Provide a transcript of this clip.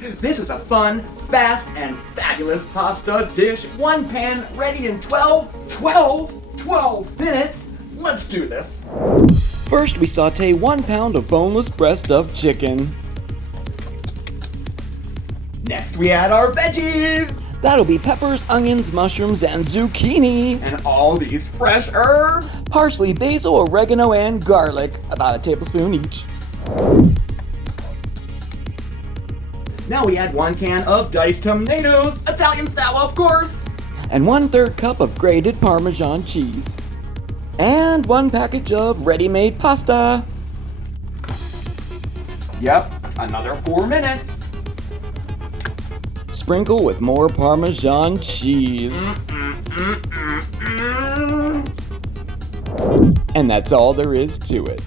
This is a fun, fast, and fabulous pasta dish. 1 pan ready in 12 minutes. Let's do this. First, we saute 1 pound of boneless breast of chicken. Next, we add our veggies. That'll be peppers, onions, mushrooms, and zucchini. And all these fresh herbs. Parsley, basil, oregano, and garlic, about a tablespoon each. Now we add 1 can of diced tomatoes, Italian style of course. And 1/3 cup of grated Parmesan cheese. And 1 package of ready-made pasta. Yep, another 4 minutes. Sprinkle with more Parmesan cheese. And that's all there is to it.